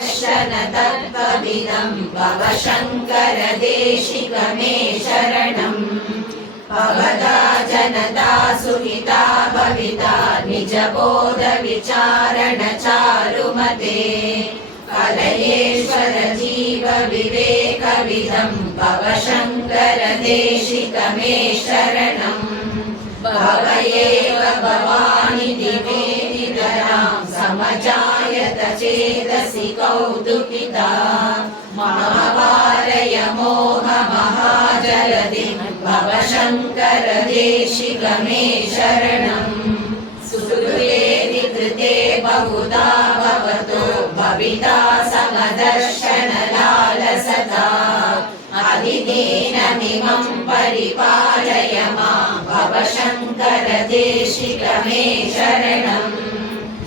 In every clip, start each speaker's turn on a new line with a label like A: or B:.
A: दर्शन शङ्कर भव शङ्करदेशिकमे शरणम् भवता जनता सुहिता भविता निजबोधविचारणचारुमते। कलयेश्वर जीवविवेकविदम् भव शङ्करदेशिकमे शरणम् भव एव भवानि दिवेदितरा समजा कौतुकिता। मम वारय मोहमहाजलधिं भव शङ्कर देशिकमे शरणम्। सुकृतेति कृते बहुधा भवतो। भविता समदर्शनलालसता। अधिदीनमिमं परिपालय मां। भव शङ्कर देशिकमे शरणम्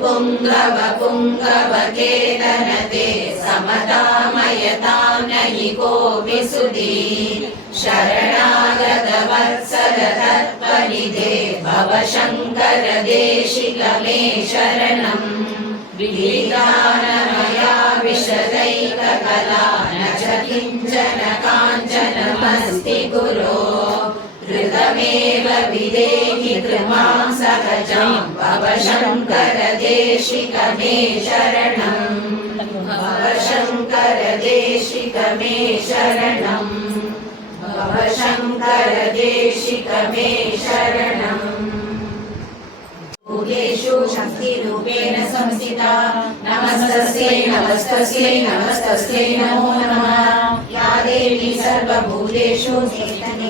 A: गुरुपुङ्गव पुङ्गवकेतनते समतामयतां न हि कोऽपि सुधी शरणागतवत्सल तत्त्वनिधे भव शङ्कर देशिकमे शरणम् विलीनानमया विशदैककला न च किञ्चन काञ्चनमस्ति गुरो संस्थिता। नमस्तस्यै नमो नमः। या देवी सर्वभूतेषु चेतनिर्जगदीयते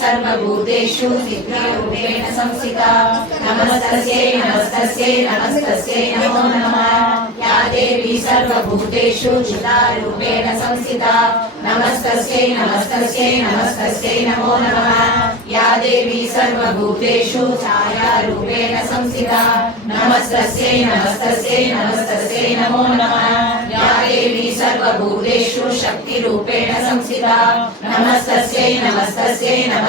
A: సర్వభూతేషు నిద్రారూపేణ సంస్థిత నమస్తస్యై నమస్తస్యై నమస్తస్యై నమో నమః. యా దేవి సర్వభూతేషు నిద్రారూపేణ సంస్థిత నమస్తస్యై నమస్తస్యై నమస్తస్యై నమో నమః. యా దేవి సర్వభూతేషు ఛాయారూపేణ సంస్థిత నమస్తస్యై నమస్తస్యై నమస్తస్యై నమో నమః. యా దేవి సర్వభూతేషు శక్తిరూపేణ సంస్థిత నమస్తస్యై నమస్తస్యై నమస్తస్యై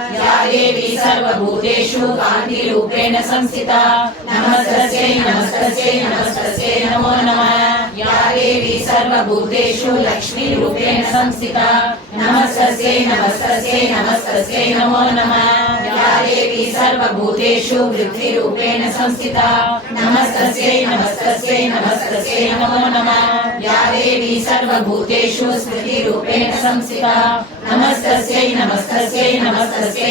A: या देवी सर्वभूतेषु, कान्तिरूपेण संस्थिता। नमस्तस्यै नमस्तस्यै नमस्तस्यै नमो नमः। या देवी सर्वभूतेषु, लक्ष्मीरूपेण संस्थिता। नमस्तस्यै नमस्तस्यै नमस्तस्यै नमो नमः। या देवी सर्वभूतेषु, वृद्धिरूपेण संस्थिता। नमस्तस्यै नमस्तस्यै नमस्तस्यै नमो नमः। या देवी सर्वभूतेषु, स्मृतिरूपेण संस्थिता। नमस्तस्यै नमस्तस्यै नमस्तस्यै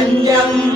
B: nhân dân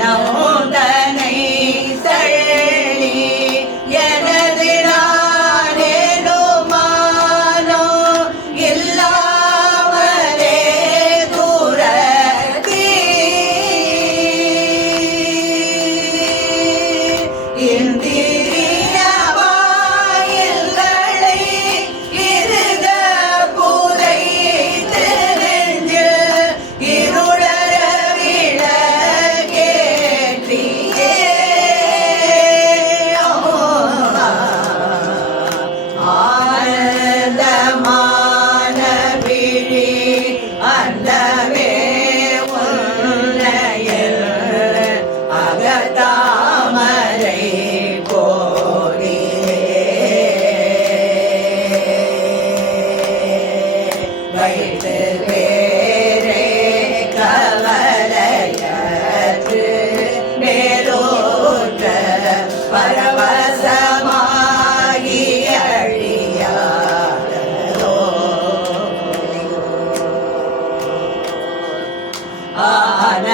B: নাও வயிற்று வேறே கவலையற்று வேரோற்ற பரவசமாகி அழியாதோ. ஆன